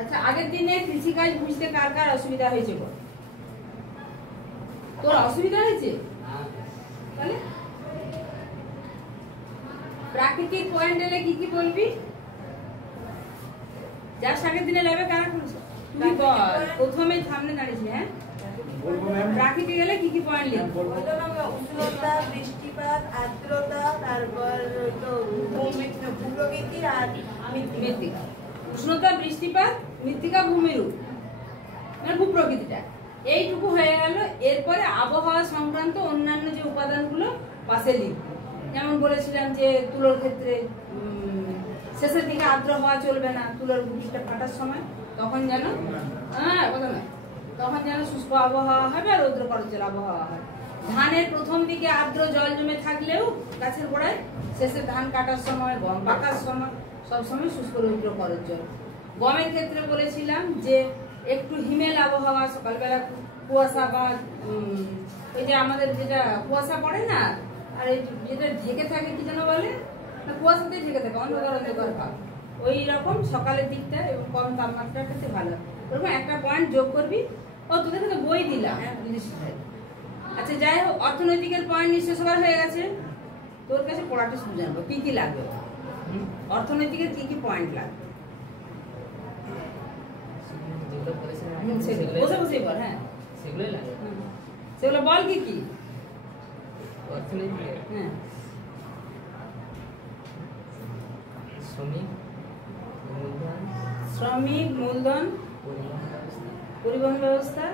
আচ্ছা, আগের দিনে কৃষিকাজ বুঝতে কার কার অসুবিধা হয়েছে বল? তোর অসুবিধা হয়েছে? তাহলে প্রাকৃতিক পয়েন্ট এলে কি কি বলবি? যার আগের দিনে লাগবে কারা করছে? তুই বল, প্রথমেই সামনে দাঁড়িয়েছি। হ্যাঁ, প্রাকৃতিক এলে কি কি পয়েন্ট লিখবো? উষ্ণতা, বৃষ্টিপাত, আর্দ্রতা, তারপর ভূপ্রকৃতি আর মৃত্তিকা। উষ্ণতা, বৃষ্টিপাত, মৃত্তিকা, ভূমিরূপ, মানে ভূপ্রকৃতিটা এইটুকু হয়ে গেল। এরপরে আবহাওয়া সংক্রান্ত অন্যান্য যে উপাদানগুলো পাশে লিখবো। যেমন বলেছিলাম যে তুলোর ক্ষেত্রে শেষের দিকে আর্দ্র হওয়া চলবে না, তুলোর গুটিটা ফাটার সময়, তখন যেন কথা নয়, তখন যেন শুষ্ক আবহাওয়া হবে আর রৌদ্র করজল আবহাওয়া হয়। ধানের প্রথম দিকে আর্দ্র জল জমে থাকলেও গাছের গোড়ায়, শেষে ধান কাটার সময়, গম পাকার সময় সবসময় শুষ্ক রৌদ্র করজল। গমের ক্ষেত্রে বলেছিলাম যে একটু হিমেল আবহাওয়া, সকালবেলা কুয়াশা বা ওই যে আমাদের যেটা কুয়াশা পড়ে না, আর এই যেটা ঢেকে থাকে কি যেন বলে, কুয়াশাতেই ঢেকে থাকে, অন্ধকার অন্ধকার ভাব, ওই রকম সকালের দিকটা এবং কম তাপমাত্রার ক্ষেত্রে ভালো। ওরকম একটা পয়েন্ট যোগ করবি। ও তোদের তো বই দিলাম। আচ্ছা, যাই হোক, অর্থনৈতিকের পয়েন্ট নিশ্চয় সবার হয়ে গেছে। তোর কাছে পড়াটা শুনে জানবো কি কি লাগবে, অর্থনৈতিকের কি কি পয়েন্ট লাগবে বসে বসেই বল। হ্যাঁ, সেগুলোই লাগে। সেগুলো বল কি কি। অর্থনীতি, হ্যাঁ, শ্রমিক মূলধন, শ্রমিক মূলধন, পরিবহন ব্যবস্থা,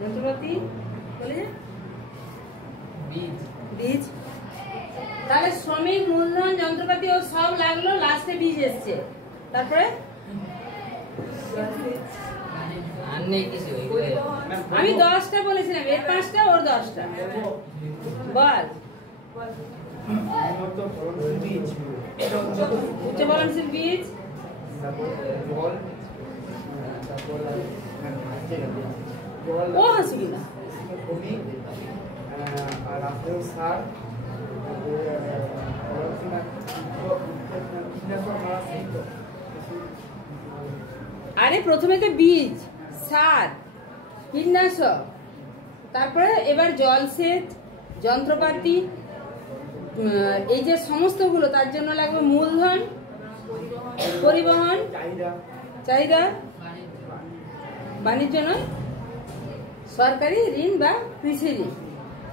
যন্ত্রপাতি, বলে বীজ। তাহলে শ্রমিক মূলধন, যন্ত্রপাতি ও সব লাগলো, লাস্টে বীজ এসছে। তারপরে আমি 10টা বলেছিলাম, এর 5টা ওর 10টা। বল, উচ্চ ফলনশীল বীজ, ও হাসবি না, আরে প্রথমে তো বীজ, সার, কীটনাশক, তারপরে এবার জলসেচ, যন্ত্রপাতি, এই যে সমস্তগুলো, তার জন্য লাগবে মূলধন, পরিবহন, চাহিদা, বাণিজ্য নয়, সরকারি ঋণ বা কৃষি ঋণ।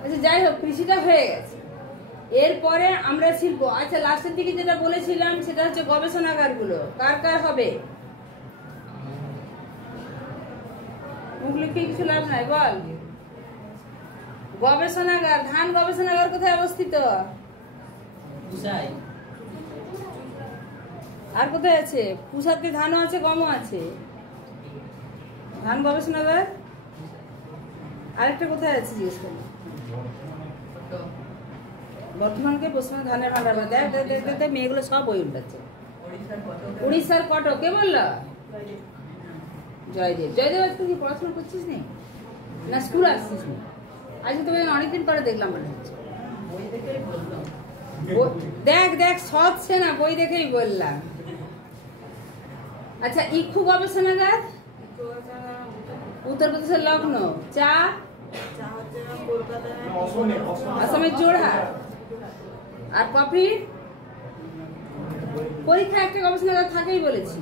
আচ্ছা, যাই হোক, কৃষিটা হয়ে গেছে। এরপরে আমরা শিল্প। আচ্ছা, লাস্টের দিকে যেটা বলেছিলাম সেটা হচ্ছে গবেষণাগারগুলো কার কার হবে। মুখ লিখে কিছু লাভ নাই, বল। গবেষণাগার, ধান গবেষণাগার কোথায় অবস্থিত? আর কোথায় আছে? পুষাতে ধানও আছে, গমও আছে। ধান গবেষণাগার আরেকটা কোথায় আছে জিজ্ঞেস করলাম। বর্ধমানকে পশ্চিম ধানের ভান্ডার। দেখ দেখ দেখ, মেয়েগুলো সব বই উল্টাচ্ছে। উড়িষ্যার কটক। কে বলল? জয়দেব। জয়দেব, আজকে কি পড়াশোনা করছিস নি না স্কুল আসছিস না? আজকে তো অনেকদিন পরে দেখলাম মনে হচ্ছে। দেখ দেখ, সচ্ছে না, বই দেখেই বললাম। আচ্ছা, ইক্ষু গবেষণাগার উত্তরপ্রদেশের লখনৌ। চা আসামের জোরহাট। আর কফি পরীক্ষা একটা গবেষণাগার থাকেই বলেছি।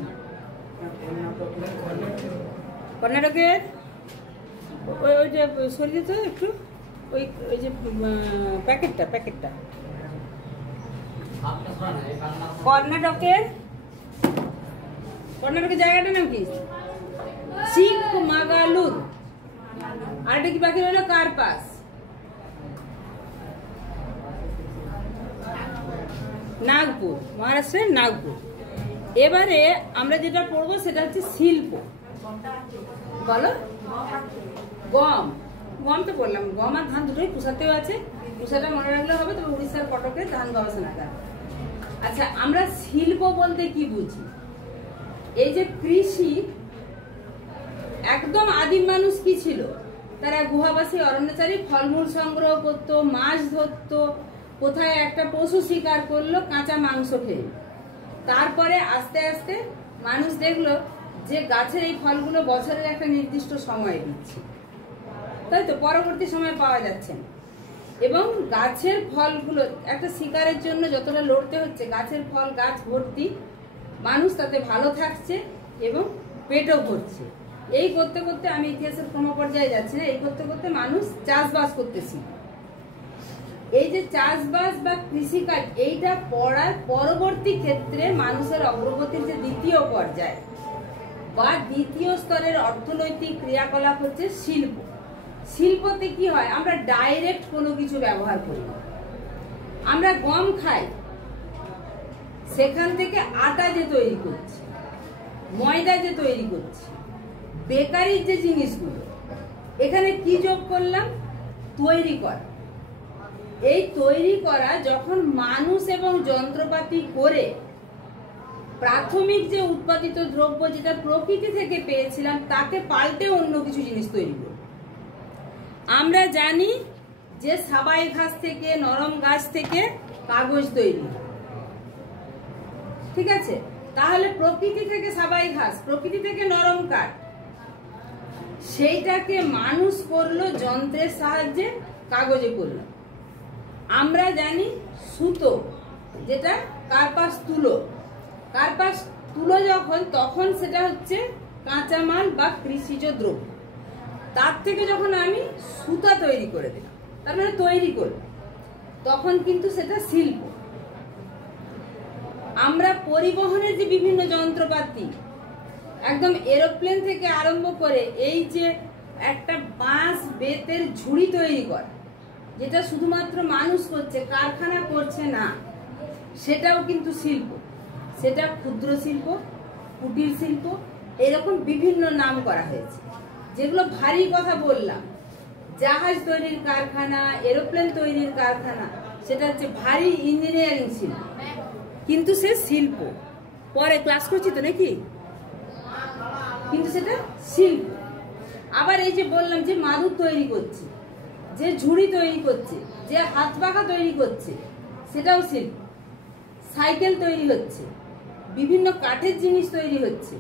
কর্ণাটকের ওই যে সরিয়ে তো একটু, ওই যে প্যাকেটটা কর্ণাটকের জায়গাটার নাম কি? চিকমাগালুর। আর এটা কি বাকি রইল? কার্পাস। নাগপুর, মহারাষ্ট্রের নাগপুর। এবারে আমরা যেটা পড়বো সেটা হচ্ছে শিল্প। বলো। গম। গম তো বললাম, গম আর ধান দুটোই পুষাতেও আছে, পুষাটা মনে রাখলে হবে। তবে উড়িষ্যার কটকের ধান গবেষণাগার। আচ্ছা, আমরা শিল্প বলতে কি বুঝি? এই যে কৃষি, একদম আদিম মানুষ কি ছিল? তারা গুহাবাসী, অরণ্যচারী, ফলমূল সংগ্রহ করতো, মাছ ধরতো, কোথায় একটা পশু শিকার করলো কাঁচা মাংস খেয়ে। তারপরে আস্তে আস্তে মানুষ দেখলো যে গাছের এই ফলগুলো বছরের একটা নির্দিষ্ট সময়ে দিচ্ছে, তাই তো পরবর্তী সময় পাওয়া যাচ্ছে না। এবং গাছের ফলগুলো একটা শিকারের জন্য যতটা লড়তে হচ্ছে, গাছের ফল গাছ ভর্তি, মানুষ তাতে ভালো থাকছে এবং পেটও ভরছে। এই করতে করতে, আমি ইতিহাসের ক্রমপর্যায়ে যাচ্ছি না, এই করতে করতে মানুষ চাষবাস করতেছি। এই যে চাষবাস বা কৃষিকাজ, এইটা পড়ার পরবর্তী ক্ষেত্রে মানুষের অগ্রগতির যে দ্বিতীয় পর্যায় বা দ্বিতীয় স্তরের অর্থনৈতিক ক্রিয়াকলাপ হচ্ছে শিল্প। শিল্পতে কি হয়, আমরা ডাইরেক্ট কোনো কিছু ব্যবহার করি না। আমরা গম খাই, সেখান থেকে আটা যে তৈরি করছি, ময়দা যে তৈরি করছি, বেকারির যে জিনিসগুলো, এখানে কি যোগ করলাম, তৈরি করা। এই তৈরি করা যখন মানুষ এবং যন্ত্রপাতি করে প্রাথমিক যে উৎপাদিত দ্রব্য যেটা প্রকৃতি থেকে পেয়েছিলাম তাকে পাল্টে অন্য কিছু জিনিস তৈরি করি। আমরা জানি যে সাবাই ঘাস থেকে, নরম গাছ থেকে কাগজ তৈরি, ঠিক আছে? তাহলে প্রকৃতি থেকে সাবাই ঘাস, প্রকৃতি থেকে নরম কাঠ, সেইটাকে মানুষ করলো যন্ত্রের সাহায্যে, কাগজে করলো। আমরা জানি সুতো, যেটা কার্পাস তুলো, কার্পাস তুলো যখন, তখন সেটা হচ্ছে কাঁচামাল বা কৃষিজ দ্রব্য। তার থেকে যখন আমি সুতা তৈরি করে দিলাম, তার মানে তৈরি করলাম, তখন কিন্তু সেটা শিল্প। আমরা পরিবহনের যে বিভিন্ন যন্ত্রপাতি, একদম এরোপ্লেন থেকে আরম্ভ করে এই যে একটা বাঁশ বেতের ঝুড়ি তৈরি করা, যেটা শুধুমাত্র মানুষ করছে, কারখানা করছে না, সেটাও কিন্তু শিল্প। সেটা ক্ষুদ্র শিল্প, কুটির শিল্প, এরকম বিভিন্ন নাম করা হয়েছে। যেগুলো ভারী কথা বললাম, জাহাজ তৈরির কারখানা, এরোপ্লেন তৈরির কারখানা, সেটা হচ্ছে ভারী ইঞ্জিনিয়ারিং শিল্প, কিন্তু সে শিল্প। পরে ক্লাস করছি তো নাকি, কিন্তু সেটা শিল্প। আবার এই যে বললাম যে মাদুর তৈরি করছে, যে ঝুড়ি তৈরি করছে, যে হাত পাখা তৈরি করছে, সেটাও শিল্প। সাইকেল তৈরি হচ্ছে, বিভিন্ন কাঠের জিনিস তৈরি হচ্ছে,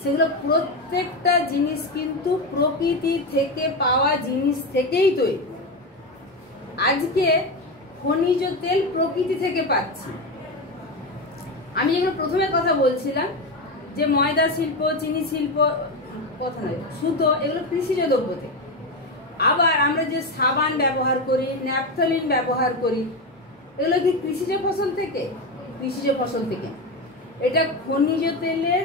সেগুলো প্রত্যেকটা জিনিস কিন্তু প্রকৃতি থেকে পাওয়া জিনিস থেকেই তৈরি। আজকে খনিজ তেল প্রকৃতি থেকে পাচ্ছি। আমি যেগুলো প্রথমে কথা বলছিলাম যে ময়দা শিল্প, চিনি শিল্প, কথা নয়, সুতো, এগুলো কৃষিজ দ্রব্য থেকে। আবার আমরা যে সাবান ব্যবহার করি, ন্যাপথলিন ব্যবহার করি, এগুলো কি কৃষিজ ফসল থেকে? কৃষিজ ফসল থেকে। এটা খনিজ তেলের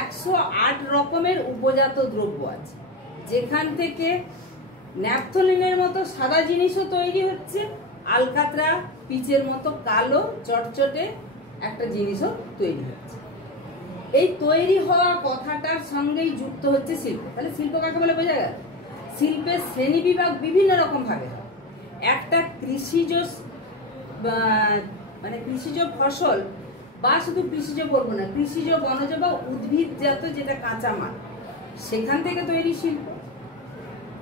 108 রকমের উপজাত দ্রব্য আছে, যেখান থেকে ন্যাপথলিনের মতো সাদা জিনিসও তৈরি হচ্ছে, আলকাতরা পিচের মতো কালো চটচটে একটা জিনিসও তৈরি হচ্ছে। এই তৈরি হওয়া কথাটার সঙ্গেই যুক্ত হচ্ছে শিল্প। তাহলে শিল্প কাকে বলে বোঝা গেল? শিল্পের শ্রেণী বিভাগ বিভিন্ন রকম ভাবে হয়। একটা কৃষিজ মানে কৃষিজ ফসল, বা শুধু কৃষিজ বলবো না, কৃষিজ বনজ বা উদ্ভিদজাত যেটা কাঁচামাল, সেখান থেকে তৈরি শিল্প।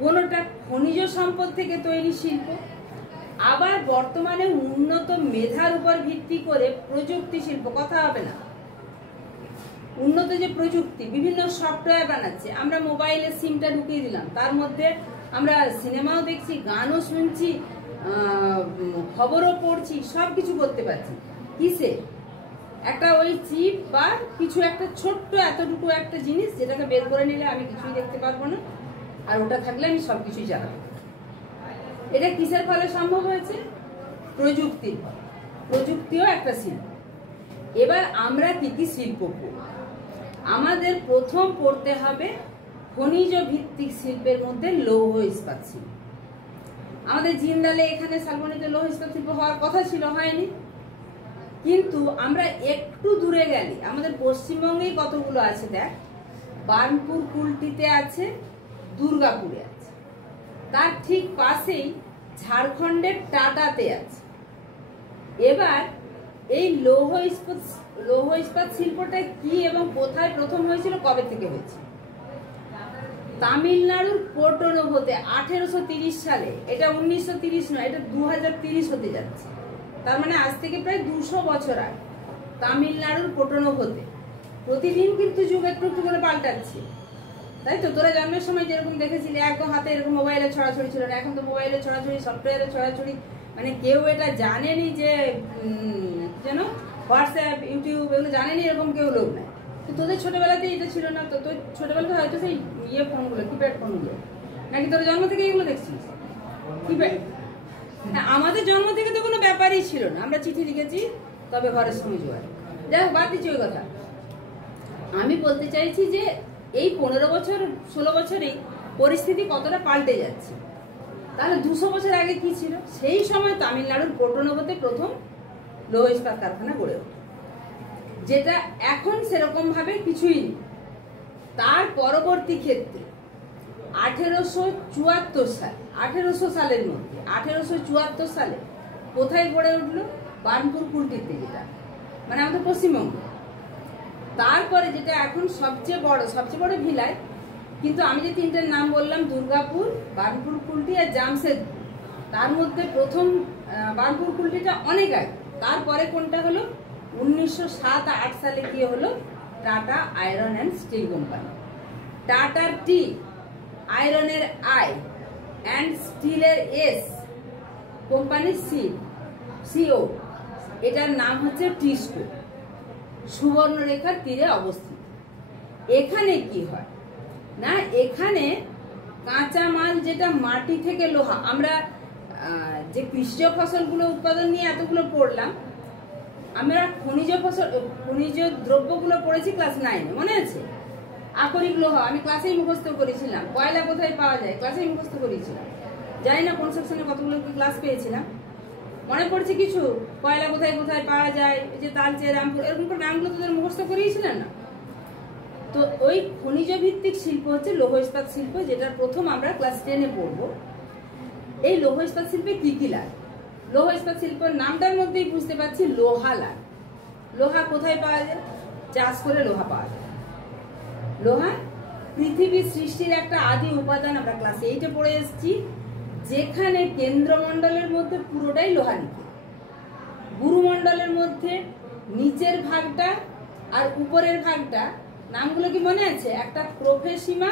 কোনোটা খনিজ সম্পদ থেকে তৈরি শিল্প। আবার বর্তমানে উন্নত মেধার উপর ভিত্তি করে প্রযুক্তি শিল্প, কথা হবে না, উন্নত যে প্রযুক্তি, বিভিন্ন সফটওয়্যার বানাচ্ছে, আমরা মোবাইলে সিমটা ঢুকিয়ে দিলাম, তার মধ্যে আমরা সিনেমাও দেখছি, গানও শুনছি, খবরও পড়ছি, সবকিছু করতে পারছি। কিসে? একটা ওই চিপ বা কিছু একটা ছোট্ট এতটুকু একটা জিনিস, যেটাকে বের করে নিলে আমি কিছুই দেখতে পারবো না, আর ওটা থাকলে আমি সবকিছুই চালাবো। এটা কিসের ফলে সম্ভব হয়েছে? প্রযুক্তির ফলে। প্রযুক্তিও একটা শিল্প। এবার আমরা কি কি শিল্প পড়ব? আমাদের প্রথম পড়তে হবে খনিজ ভিত্তিক শিল্পের মধ্যে লৌহ ইস্পাত শিল্প। আমাদের জিন্দালে এখানে শালবনীতে লৌহ ইস্পাত শিল্প হওয়ার কথা ছিল, হয়নি। কিন্তু আমরা একটু দূরে গেলে, আমাদের পশ্চিমবঙ্গেই কতগুলো আছে দেখ, বার্নপুর কুলটিতে আছে, দুর্গাপুরে আছে, তার ঠিক পাশেই ঝাড়খণ্ডের টাটাতে আছে। এবার এই লৌহ ইস্পাত শিল্পটা কি এবং কোথায় প্রথম হয়েছিল, কবে থেকে হয়েছে? তামিলনাড়ুর পোর্টো-নোভোতে 1830 সালে। এটা 1930 নয়, এটা 2030 হতে যাচ্ছে। তার মানে আজ থেকে প্রায় 200 বছর আগে। তামিলনাড়ুর পোটনভোতে। প্রতিদিন কিন্তু যুগ একটু একটু করে পাল্টাচ্ছে, তাই তো? তোরা জন্মের সময় যেরকম দেখেছিলি একদম হাতে এরকম মোবাইলে ছড়াছড়ি ছিল না, এখন তো মোবাইলে ছড়াছড়ি, সফটওয়্যারে ছড়াছড়ি, মানে কেউ এটা জানেনি যে যেন হোয়াটসঅ্যাপ, ইউটিউব এগুলো জানেনি, এরকম কেউ লোক নাই। তো তোদের ছোটবেলাতে এটা ছিল না, তো তোর ছোটবেলাতে হয়তো সেই ফোনগুলো, কিপ্যাড ফোনগুলো, নাকি তোর জন্ম থেকে এগুলো দেখছিস কিপ্যাড? হ্যাঁ, আমাদের জন্ম থেকে তো কোনো ব্যাপারই ছিল না, আমরা চিঠি লিখেছি তবে ঘরের সঙ্গে জোয়ার। যাই হোক, বাদ দিচ্ছি ওই কথা। আমি বলতে চাইছি যে এই 15 বছর 16 বছরেই পরিস্থিতি কতটা পাল্টে যাচ্ছে। তাহলে 200 বছর আগে কি ছিল? সেই সময় তামিলনাড়ুর পোটনভোতে প্রথম লৌহ ইস্পাত কারখানা গড়ে ওঠে, যেটা এখন সেরকম ভাবে কিছুই নেই। তার পরবর্তী ক্ষেত্রে 1874 সাল, 1800 সালের মধ্যে 1874 সালে কোথায় গড়ে উঠলো? বার্নপুর কুলটিতে, যেটা মানে আমাদের পশ্চিমবঙ্গ। তারপরে যেটা এখন সবচেয়ে বড় ভিলায়, কিন্তু আমি যে তিনটের নাম বললাম, দুর্গাপুর, বার্নপুর কুলটি আর জামশেদপুর, তার মধ্যে প্রথম বার্নপুর কুলটিটা অনেক আগে। তারপরে কোনটা হলো? 1907-8 সালে গিয়ে হলো tata iron and steel company. টাটার টি, আয়রনের আই অ্যান্ড স্টিলের এস, কোম্পানির সিও, এটার নাম হচ্ছে টিস্কো, সুবর্ণরেখার তীরে অবস্থিত। এখানে কি হয় না, এখানে কাঁচা মাল, যেটা মাটি থেকে লোহা, আমরা যে কৃষিজ ফসলগুলো উৎপাদন নিয়ে এতগুলো পড়লাম, আমরা খনিজ দ্রব্যগুলো পড়েছি ক্লাস 9-এ, মনে আছে? আকরিক লোহা আমি ক্লাসেই মুখস্থ করেছিলাম। কয়লা কোথায় পাওয়া যায় ক্লাসেই মুখস্থ করেছিলাম। জানি না কোন সেকশনে কতগুলো ক্লাস পেয়েছিলাম, মনে পড়ছে কিছু? কয়লা কোথায় কোথায় পাওয়া যায়, যে তালচে, রামপুর, এরকম করে নামগুলো তোদের মুখস্থ করিয়েছিলেন না? তো ওই খনিজ ভিত্তিক শিল্প হচ্ছে লৌহ ইস্পাত শিল্প, যেটা প্রথম আমরা ক্লাস 10-এ পড়বো। এই লৌহ ইস্পাত শিল্পে কি কি লাগে? লৌহ ইস্পাত শিল্পের নামটার মধ্যেই বুঝতে পারছি লোহা লাগে। লোহা কোথায় পাওয়া যায়? চাষ করে লোহা পাওয়া যায়। লোহা পৃথিবীর সৃষ্টির একটা আদি উপাদান, আমরা ক্লাস 8-এ পড়ে এসেছি, যেখানে কেন্দ্রমণ্ডলের মধ্যে পুরোটাই লোহা নিকেল, গুরুমণ্ডলের মধ্যে নিচের ভাগটা আর উপরের ভাগটা, নামগুলো কি মনে আছে? একটা প্রোফেসিমা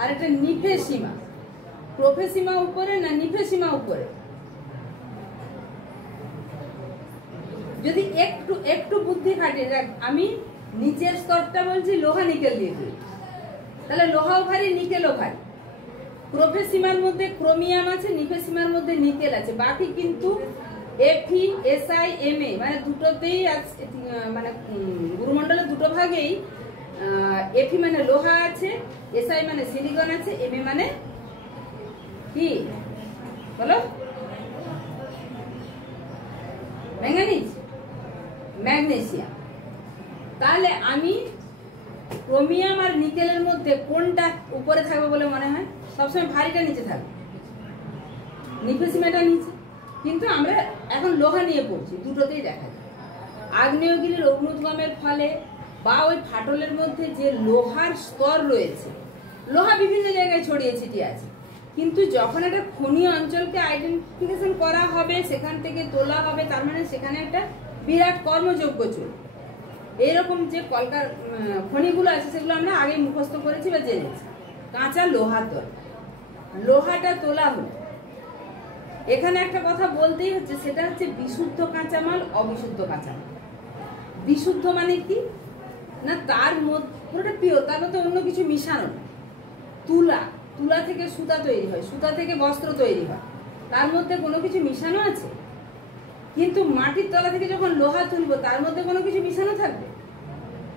আর একটা নিফেসিমা। প্রোফেসিমা উপরে না নিফেসিমা উপরে? যদি একটু বুদ্ধি খাটিয়ে দেখ, আমি নিচের স্তরটা বলছি লোহা নিকেল দিয়ে দিই, তাহলে লোহাও ভারী, নিকেলও ভারী। প্রোফেসিমার মধ্যে ক্রোমিয়াম আছে, নিফেসিমার মধ্যে নিকেল আছে, বাকি কিন্তু Fe, Si, Ma, মানে দুটোতেই আছে, মানে গুরুমণ্ডলের দুটো ভাগেই Fe মানে লোহা আছে, Si মানে সিলিকন আছে, Ma মানে কি বলো? Manganese, magnesium. তাহলে আমি ক্রোমিয়াম আর নিকেলের মধ্যে কোনটা উপরে থাকবে বলে মনে হয়? সবসময় ভারীটা নিচে থাকবে, নিফেসিমাটা নিচে। কিন্তু আমরা এখন লোহা নিয়ে পড়ছি, দুটোতেই দেখা যায়। আগ্নেয়গিরির অগ্নুদ্গমের ফলে বা ওই ফাটলের মধ্যে যে লোহার স্তর রয়েছে, লোহা বিভিন্ন জায়গায় ছড়িয়ে ছিটিয়ে আছে, কিন্তু যখন একটা খনি অঞ্চলকে আইডেন্টিফিকেশন করা হবে, সেখান থেকে তোলা হবে, তার মানে সেখানে একটা বিরাট কর্মযজ্ঞ চলবে। এইরকম যে খনিগুলো আছে সেগুলো আমরা আগে মুখস্থ করেছি বা জেনেছি। কাঁচা লোহা তোলা, লোহাটা তোলা হলো। এখানে একটা কথা বলতেই হচ্ছে, সেটা হচ্ছে বিশুদ্ধ কাঁচামাল, অবিশুদ্ধ কাঁচামাল। বিশুদ্ধ মানে কি না, তার মধ্যে পুরোটা পিওর, তার মধ্যে অন্য কিছু মিশানো না। তুলা থেকে সুতা তৈরি হয়, সুতা থেকে বস্ত্র তৈরি হয়, তার মধ্যে কোনো কিছু মিশানো আছে? কিন্তু মাটির তলা থেকে যখন লোহা তুলবো, তার মধ্যে কোনো কিছু মিশানো থাকবে?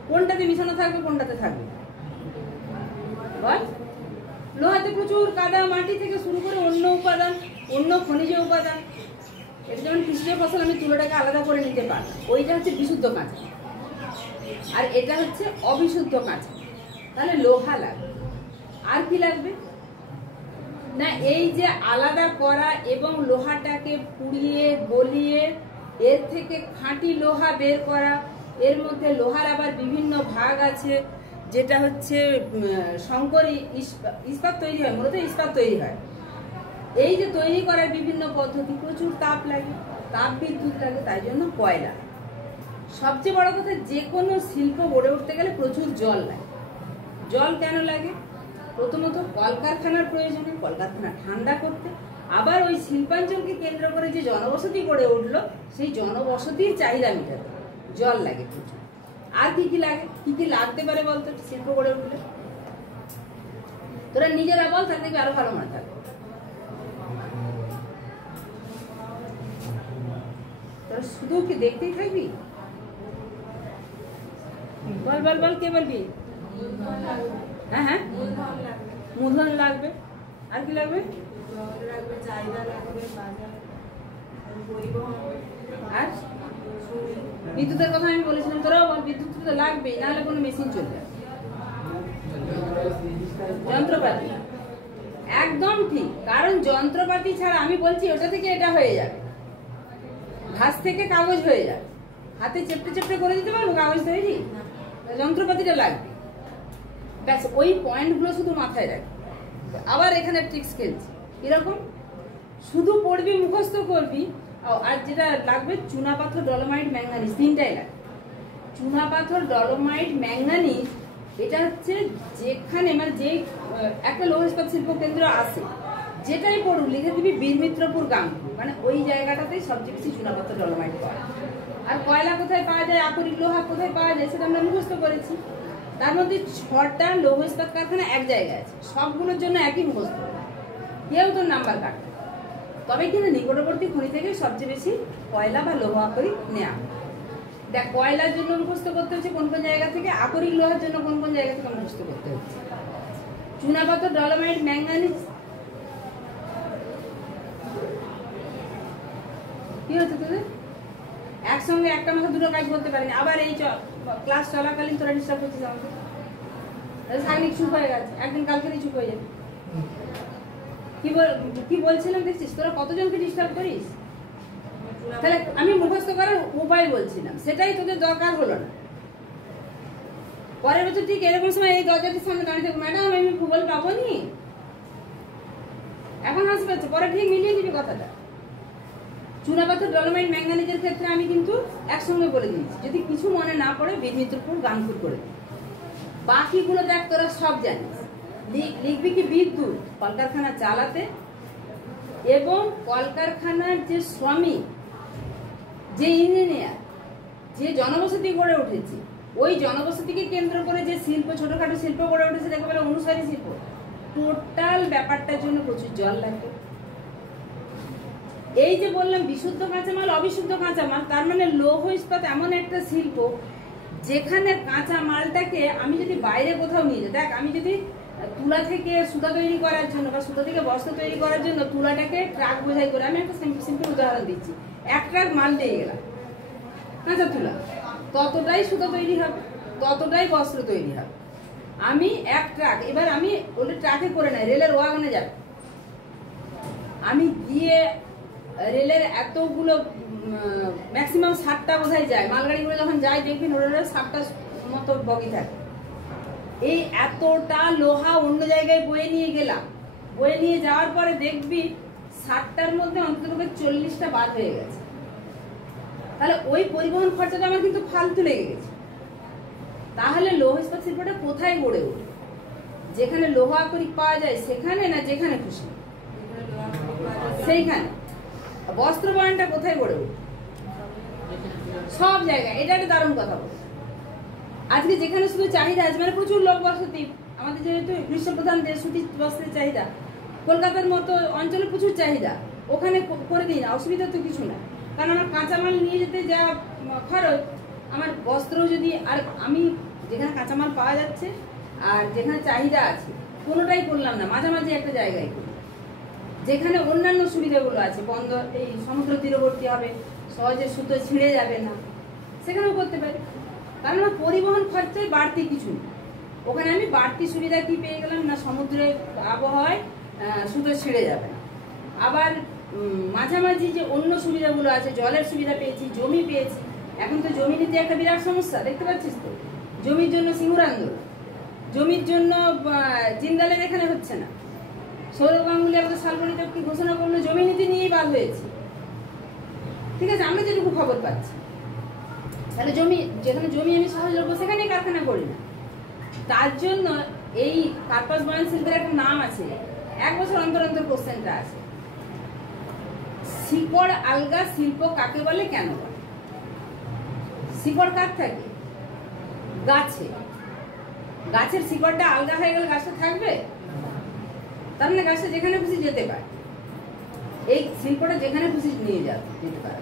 কোনটাতে মিশানো থাকবে, কোনটাতে থাকবে বল? লোহাতে প্রচুর কাদা মাটি থেকে শুরু করে অন্য উপাদান, অন্য খনিজ উপাদান। এটা যেমন কৃষিজ ফসল, আমি তুলোটাকে আলাদা করে নিতে পারি, ওইটা হচ্ছে বিশুদ্ধ কাঁচা, আর এটা হচ্ছে অবিশুদ্ধ কাঁচা। তাহলে লোহা লাগবে। আর কি লাগবে না, এই যে আলাদা করা এবং লোহাটাকে পুড়িয়ে গলিয়ে এর থেকে খাঁটি লোহা বের করা, এর মধ্যে লোহার আবার বিভিন্ন ভাগ আছে, যেটা হচ্ছে সংকরি ইস্পাত তৈরি হয়, মূলত ইস্পাত তৈরি হয়। এই যে তৈরি করার বিভিন্ন পদ্ধতি, প্রচুর তাপ লাগে, তাপ বিদ্যুৎ লাগে, তাই জন্য কয়লা। সবচেয়ে বড় কথা, যে কোনো শিল্প গড়ে উঠতে গেলে প্রচুর জল লাগে। জল কেন লাগে? প্রথমত কলকারখানার প্রয়োজনে, কলকারখানা ঠান্ডা করতে, আবার ওই শিল্পাঞ্চলকে কেন্দ্র করে যে জনবসতি গড়ে উঠলো সেই জনবসতির চাহিদা মেটাতে জল লাগে প্রচুর। আর কি কি লাগে, কি কি লাগতে পারে বলতো শিল্প গড়ে উঠলে? তোরা নিজেরা বল, তার থেকে আরো ভালো মনে থাকবে। তোরা শুধু কি দেখতেই থাকবি? বল বল বল, কে বলবি? হ্যাঁ হ্যাঁ, মূলধন লাগবে। আর কি লাগবে? আর বিদ্যুতের কথা আমি বলেছিলাম, তোরাও বল, বিদ্যুৎ তো লাগবেই, নাহলে কোনো মেশিন চলবে। যন্ত্রপাতি, একদম ঠিক। কারণ যন্ত্রপাতি ছাড়া, আমি বলছি ওটা থেকে এটা হয়ে যাবে, ঘাস থেকে কাগজ হয়ে যাবে, হাতে চেপটে চেপটে করে দিতে পারবো কাগজ তৈরি? যন্ত্রপাতিটা লাগবে। ব্যাস, ওই পয়েন্টগুলো শুধু মাথায় রাখবি। আবার এখানে ট্রিক্স খেলছি, এরকম শুধু পড়বি, মুখস্থ করবি। আর যেটা লাগবে চুনাপাথর, ডলোমাইট, ম্যাঙ্গানিজ, তিনটাই লাগবে। চুনাপাথর, ডলোমাইট, ম্যাঙ্গানিজ, এটা হচ্ছে যেখানে মানে যে একটা লৌহ ইস্পাত শিল্প কেন্দ্র আছে, যেটাই পড়ুক লিখে দিবি বীরমিত্রপুর গাংপুর, মানে ওই জায়গাটাতেই সবচেয়ে বেশি চুনাপাথর, ডলোমাইট পাওয়া। আর কয়লা কোথায় পাওয়া যায়, আকরিক লোহা কোথায় পাওয়া যায়, সেটা আমরা মুখস্থ করেছি। তার মধ্যে 6টা লৌহ ইস্পাত কারখানা এক জায়গায় আছে, সবগুলোর জন্য একই মুখস্থ, কেউ তোর নাম্বার কাটবে। তবে কিন্তু নিকটবর্তী খনি থেকে সবচেয়ে বেশি কয়লা বা লৌহ আকরিক নেওয়া। দেখ, কয়লার জন্য মুখস্থ করতে হচ্ছে কোন কোন জায়গা থেকে, আকরিক লোহার জন্য কোন কোন জায়গা থেকে মুখস্থ করতে হচ্ছে। চুনাপাথর, ডলোমাইট, ম্যাঙ্গানিজ, কি হচ্ছে তোদের? একসঙ্গে একটা মাথা দুটো কাজ করতে পারিনি। আবার এই ক্লাস চলাকালীন তোরা ডিস্টার্ব করছিস আমাকে। সাইনিক চুপ হয়ে গেছে, একদিন কালকেরই চুপ হয়ে যাবে। কি বলছিলাম দেখছিস, তোরা কতজনকে ডিস্টার্ব করিস? তাহলে আমি মুখস্থ করার উপায় বলছিলাম, সেটাই তোদের দরকার হলো না। পরের বছর ঠিক এরকম সময় এই দরজাটির সামনে দাঁড়িয়ে থাকবো, ম্যাডাম আমি ভূগোল পাবো নি। এখন হাসি পাচ্ছে, পরে ঠিক মিলিয়ে দিবি কথাটা। চুনাপাথর, ডলোমাইট, ম্যাঙ্গানিজের ক্ষেত্রে আমি কিন্তু একসঙ্গে বলে দিয়েছি, যদি কিছু মনে না পড়ে বীরমিত্রপুর গাংপুর করে দিই। বাকিগুলো দেখ তোরা সব জানিস। লিখবি কি বিদ্যুৎ, কলকারখানা চালাতে, এবং কলকারখানার যে শ্রমিক, যে ইঞ্জিনিয়ার, যে জনবসতি গড়ে উঠেছে, ওই জনবসতিকে কেন্দ্র করে যে শিল্প, ছোটখাটো শিল্প গড়ে উঠেছে, দেখো বলে অনুসারী শিল্প, টোটাল ব্যাপারটার জন্য প্রচুর জল লাগবে। এই যে বললাম বিশুদ্ধ কাঁচামাল, অবিশুদ্ধ কাঁচামাল, তার মানে লৌহ ইস্পাত এমন একটা শিল্প যেখানে কাঁচা মালটাকে আমি যদি বাইরে কোথাও নিয়ে যাই, দেখ আমি যদি তুলা থেকে সুতা তৈরি করার জন্য বা সুতা থেকে বস্ত্র তৈরি করার জন্য তুলাটাকে ট্রাক বোঝাই করে, আমি একটা সিম্পল উদাহরণ দিচ্ছি, 1 ট্রাক মাল দিয়ে গেলাম কাঁচা তুলা, ততটাই সুতা তৈরি হবে, ততটাই বস্ত্র তৈরি হবে। আমি 1 ট্রাক, এবার আমি ওটা ট্রাকে করে নাই, রেলের ওয়াগনে যাবে, আমি গিয়ে রেলের এতগুলো ম্যাক্সিমাম 7টা বোঝাই যায়, মালগাড়িগুলো যখন যায় দেখবেন ওরা 7টা মতো বগি থাকে। এই এতটা লোহা অন্য জায়গায় বয়ে নিয়ে গেলাম, বয়ে নিয়ে যাওয়ার পরে দেখবি 7টার মধ্যে অন্তত 40টা বাদ হয়ে গেছে। তাহলে ওই পরিবহন খরচাটা আমার কিন্তু ফালতু লেগে গেছে। তাহলে লৌহ ইস্পাত শিল্পটা কোথায় গড়ে ওঠে? যেখানে লোহা আকরিক পাওয়া যায় সেখানে, না যেখানে খুশি সেইখানে। বস্ত্র বয়নটা কোথায় গড়ে ওঠে? সব জায়গায়। এটা একটা দারুণ কথা বল। আজকে যেখানে শুধু চাহিদা আছে, মানে প্রচুর লোক বসতি, আমাদের যেহেতু গ্রীষ্মপ্রধান দেশ, সুতি বস্ত্রের চাহিদা, কলকাতার মতো অঞ্চলে প্রচুর চাহিদা, ওখানে করে দিই না, অসুবিধা তো কিছু না। কারণ আমার কাঁচামাল নিয়ে যেতে যা খরচ, আমার বস্ত্র যদি, আর আমি যেখানে কাঁচামাল পাওয়া যাচ্ছে আর যেখানে চাহিদা আছে কোনোটাই করলাম না, মাঝামাঝি একটা জায়গায় করি, যেখানে অন্যান্য সুবিধাগুলো আছে, বন্দর, এই সমুদ্র তীরবর্তী হবে, সহজে সুতো ছিঁড়ে যাবে না, সেখানেও করতে পারি। কারণ আমার পরিবহন খরচায় বাড়তি কিছু নেই, ওখানে আমি বাড়তি সুবিধা কি পেয়ে গেলাম না, সমুদ্রের আবহাওয়ায় সুতো ছিঁড়ে যাবে না। আবার মাঝামাঝি যে অন্য সুবিধাগুলো আছে, জলের সুবিধা পেয়েছি, জমি পেয়েছি। এখন তো জমি নিতে একটা বিরাট সমস্যা, দেখতে পাচ্ছিস তো, জমির জন্য সিঙ্গুর আন্দোলন, জমির জন্য জিন্দালের এখানে হচ্ছে না। সৌরভ গাঙ্গুলি আমাদের শালবনীতে কি ঘোষণা করলো, জমি নীতি নিয়েই বাদ হয়েছে। ঠিক আছে, আমরা যেটুকু খবর পাচ্ছি। তাহলে যেখানে জমি আমি সহজলভ্য সেখানে কারখানা করি না। তার জন্য এই কার্পাস বয়ন শিল্পের একটা নাম আছে, 1 বছর অন্তর অন্তর কোশ্চেনটা আছে। শিকড় আলগা শিল্প কাকে বলে, কেন বলে? শিকড় কার থাকে? গাছে। গাছের শিকড়টা আলগা হয়ে গেলে গাছটা থাকবে? তার মানে গাছটা যেখানে খুশি যেতে পারে, এই শিল্পটা যেখানে খুশি নিয়ে যেতে পারে।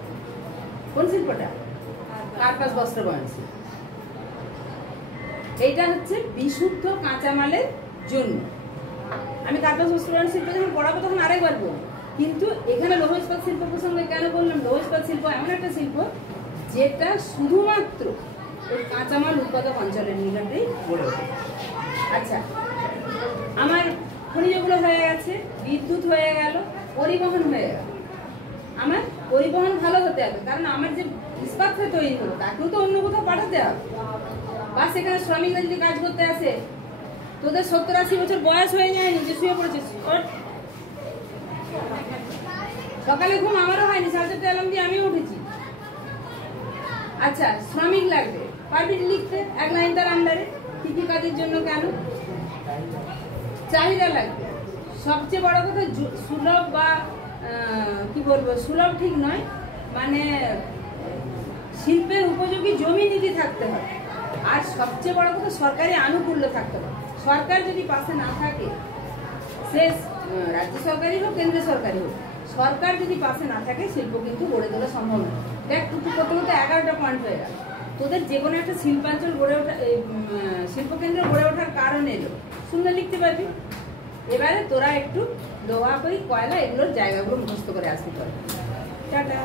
কোন শিল্পটা? কার্পাস বস্ত্র বয়ন শিল্প। এইটা হচ্ছে বিশুদ্ধ কাঁচামালের জন্য। আমি কার্পাস বস্ত্র বয়ন শিল্প যখন পড়াবো তখন আরেকবার বলবো, কিন্তু এখানে লৌহ ইস্পাত শিল্প প্রসঙ্গে কেন বললাম? লৌহ ইস্পাত শিল্প এমন একটা শিল্প যেটা শুধুমাত্র ওই কাঁচামাল উৎপাদক অঞ্চলের নিকটেই গড়ে ওঠে। আচ্ছা, আমার খনিজগুলো হয়ে গেছে, বিদ্যুৎ হয়ে গেল, পরিবহন হয়ে গেল। আমার পরিবহন ভালো হতে হবে, কারণ আমার যে ইস্পাতটা তৈরি হলো তাকেও তো অন্য কোথাও পাঠাতে হবে। বা সেখানে শ্রমিকরা যদি কাজ করতে আসে, তোদের 70-80 বছর বয়স হয়ে যায়নি যে শুয়ে পড়েছিস, সকালে ঘুম আমারও হয়নি, 4:30 অ্যালার্ম দিয়ে আমিও উঠেছি। আচ্ছা, শ্রমিক লাগবে, পারবি লিখতে 1 লাইন তার আন্ডারে কি কি কাজের জন্য, কেন? চাহিদা লাগবে। সবচেয়ে বড় কথা সুলভ, বা কি বলবো, সুলভ ঠিক নয়, মানে শিল্পের উপযোগী জমি নীতি থাকতে হবে। আর সবচেয়ে বড় কথা সরকারি আনুকূল্য থাকতে হবে। সরকার যদি পাশে না থাকে, সে রাজ্য সরকারি হোক কেন্দ্র সরকারি হোক, সরকার যদি পাশে না থাকে শিল্প কিন্তু গড়ে তোলা সম্ভব নয়। দেখ, প্রথমত 11টা পয়েন্ট হয়ে গেল। তোদের যে কোনো একটা শিল্পাঞ্চল গড়ে ওঠা, শিল্পকেন্দ্র গড়ে ওঠার কারণ এলো, শুনে লিখতে পারবি। এবারে তোরা একটু লোহা করি, কয়লা, এগুলোর জায়গাগুলো মুখস্থ করে আসবি। টাটা।